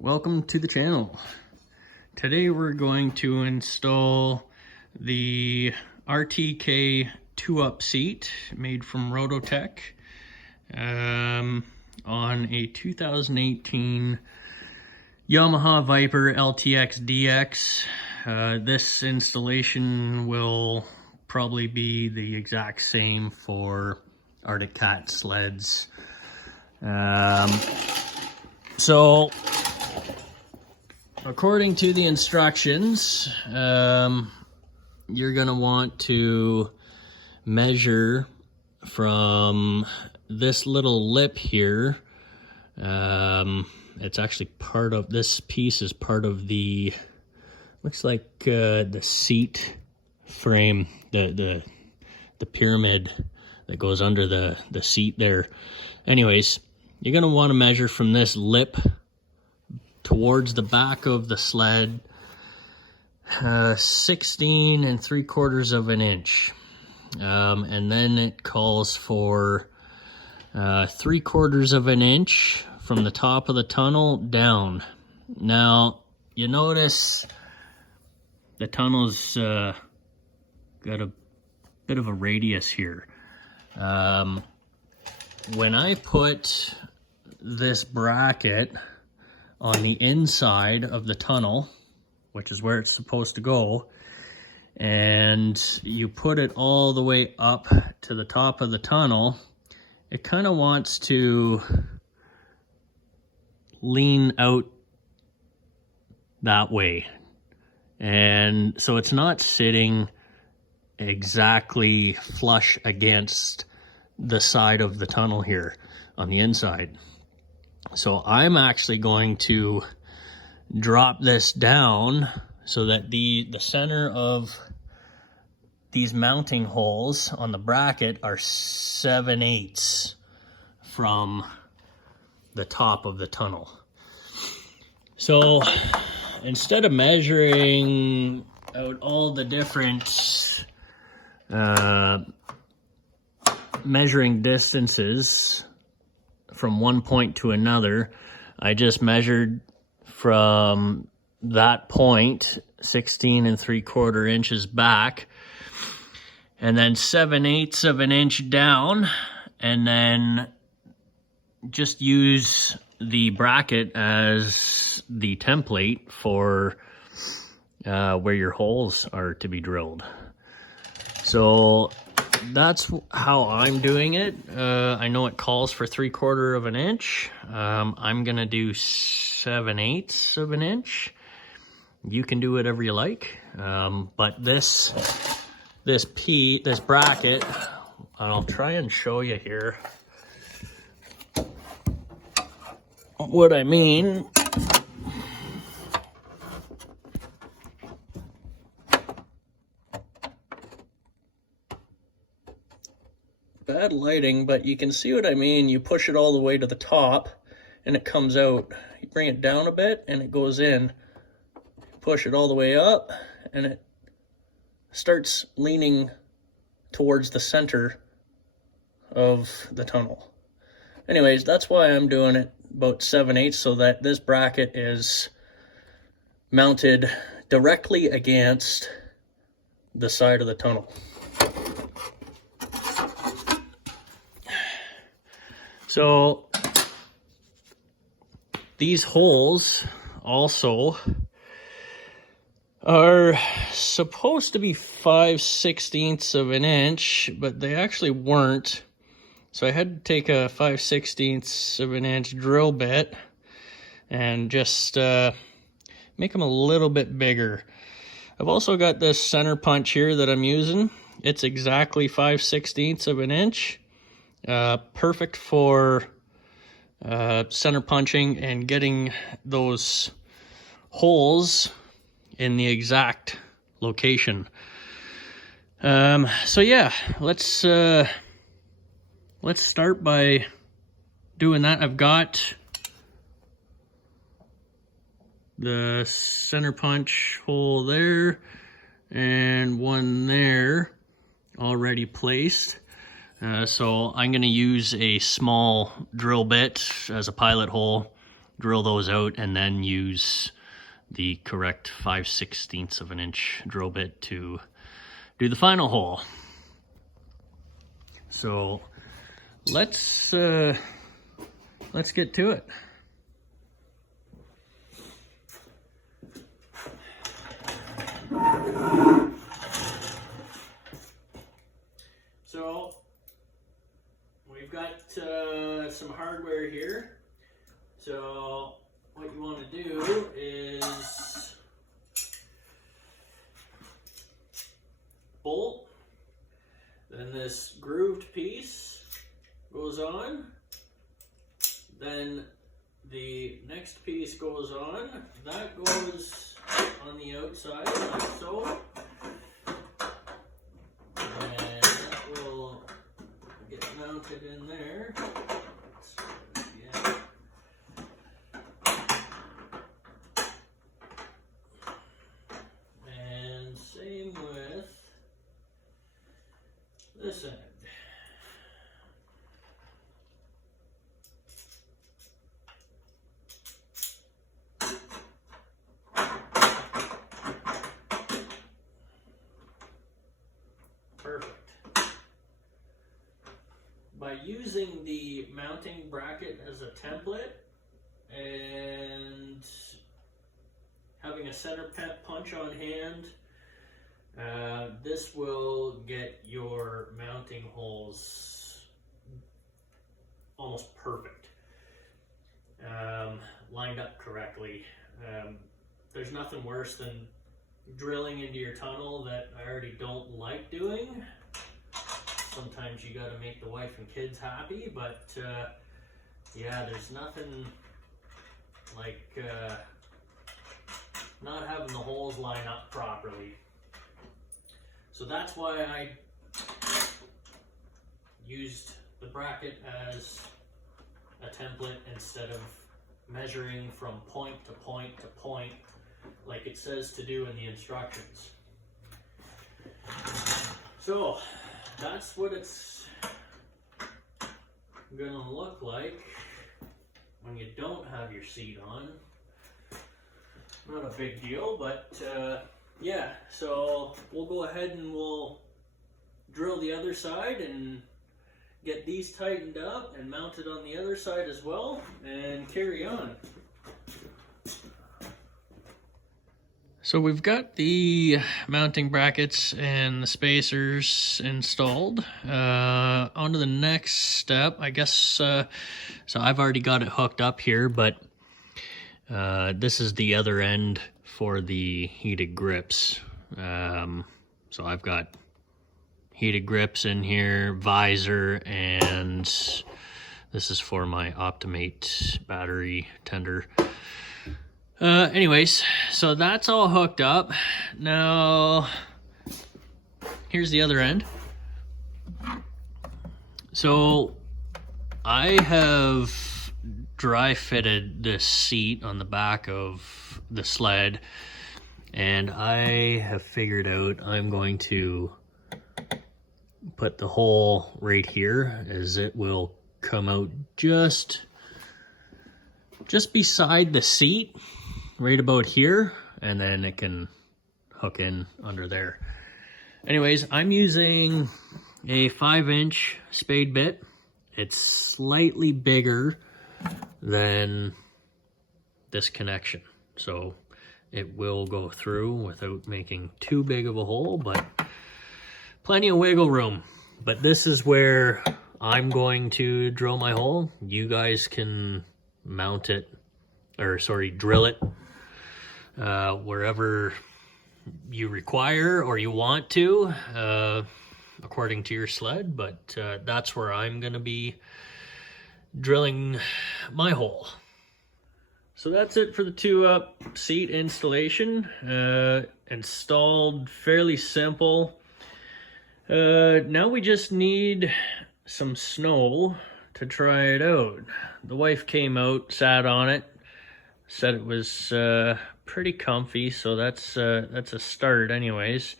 welcome to the channel. Today we're going to install the RTK 2-up seat made from Rototeck on a 2018 Yamaha Viper LTX DX. This installation will probably be the exact same for Arctic Cat sleds. So according to the instructions, you're gonna want to measure from this little lip here. It's actually part of, this piece is part of the, looks like the seat frame, the pyramid that goes under the seat there. Anyways, you're gonna want to measure from this lip towards the back of the sled 16 3/4 of an inch, and then it calls for 3/4 of an inch from the top of the tunnel down. Now you notice the tunnel's got a bit of a radius here. When I put this bracket on the inside of the tunnel, which is where it's supposed to go, and you put it all the way up to the top of the tunnel, it kind of wants to lean out that way. And so it's not sitting exactly flush against the side of the tunnel here on the inside. So I'm actually going to drop this down so that the center of these mounting holes on the bracket are 7/8 from the top of the tunnel. So instead of measuring out all the different measuring distances from one point to another, I just measured from that point 16 3/4 inches back, and then 7/8 of an inch down, and then just use the bracket as the template for where your holes are to be drilled. So that's how I'm doing it. I know it calls for 3/4 of an inch. I'm gonna do 7/8 of an inch. You can do whatever you like, but this bracket, and I'll try and show you here what I mean. Bad lighting, but you can see what I mean. You push it all the way to the top and it comes out. You bring it down a bit and it goes in. Push it all the way up and it starts leaning towards the center of the tunnel. Anyways, that's why I'm doing it about 7/8, so that this bracket is mounted directly against the side of the tunnel. So these holes also are supposed to be 5/16 of an inch, but they actually weren't. So I had to take a 5/16 of an inch drill bit and just make them a little bit bigger. I've also got this center punch here that I'm using. It's exactly 5/16 of an inch. Perfect for center punching and getting those holes in the exact location. So yeah, let's start by doing that. I've got the center punch hole there and one there already placed. So I'm going to use a small drill bit as a pilot hole drill those out and then use the correct 5/16 of an inch drill bit to do the final hole. So let's get to it. So we've got some hardware here. So what you want to do is bolt, then this grooved piece goes on, then the next piece goes on, that goes on the outside like so, and that will get mounted in there. And same with this end. Perfect. By using the mounting bracket as a template and having a center punch on hand, this will get your mounting holes almost perfect, lined up correctly. There's nothing worse than drilling into your tunnel that I already don't like doing. Sometimes you got to make the wife and kids happy, but yeah, there's nothing like not having the holes line up properly. So that's why I used the bracket as a template instead of measuring from point to point to point like it says to do in the instructions. So that's what it's gonna look like when you don't have your seat on. Not a big deal, but yeah, so we'll go ahead and we'll drill the other side and get these tightened up and mounted on the other side as well, and carry on. So we've got the mounting brackets and the spacers installed. On to the next step, I guess. So I've already got it hooked up here, but this is the other end for the heated grips. So I've got heated grips in here, visor, and this is for my Optimate battery tender. Anyways, so that's all hooked up. Now, here's the other end. So I have dry fitted this seat on the back of the sled, and I have figured out I'm going to put the hole right here, as it will come out just beside the seat, right about here, and then it can hook in under there. Anyways, I'm using a 5-inch spade bit. It's slightly bigger than this connection, so it will go through without making too big of a hole, but plenty of wiggle room. But this is where I'm going to drill my hole. You guys can mount it, or sorry, drill it wherever you require or you want to, according to your sled, but that's where I'm going to be drilling my hole. So that's it for the two-up seat installation. Installed fairly simple. Now we just need some snow to try it out. The wife came out, sat on it, said it was pretty comfy, so that's a start anyways.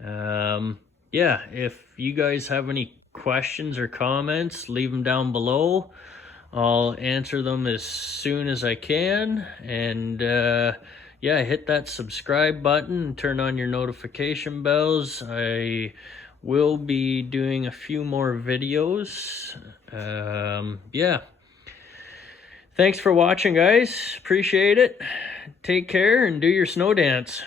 Yeah, if you guys have any questions or comments, leave them down below. I'll answer them as soon as I can. And yeah, hit that subscribe button and turn on your notification bells. I will be doing a few more videos. Yeah. Thanks for watching, guys. Appreciate it. Take care and do your snow dance.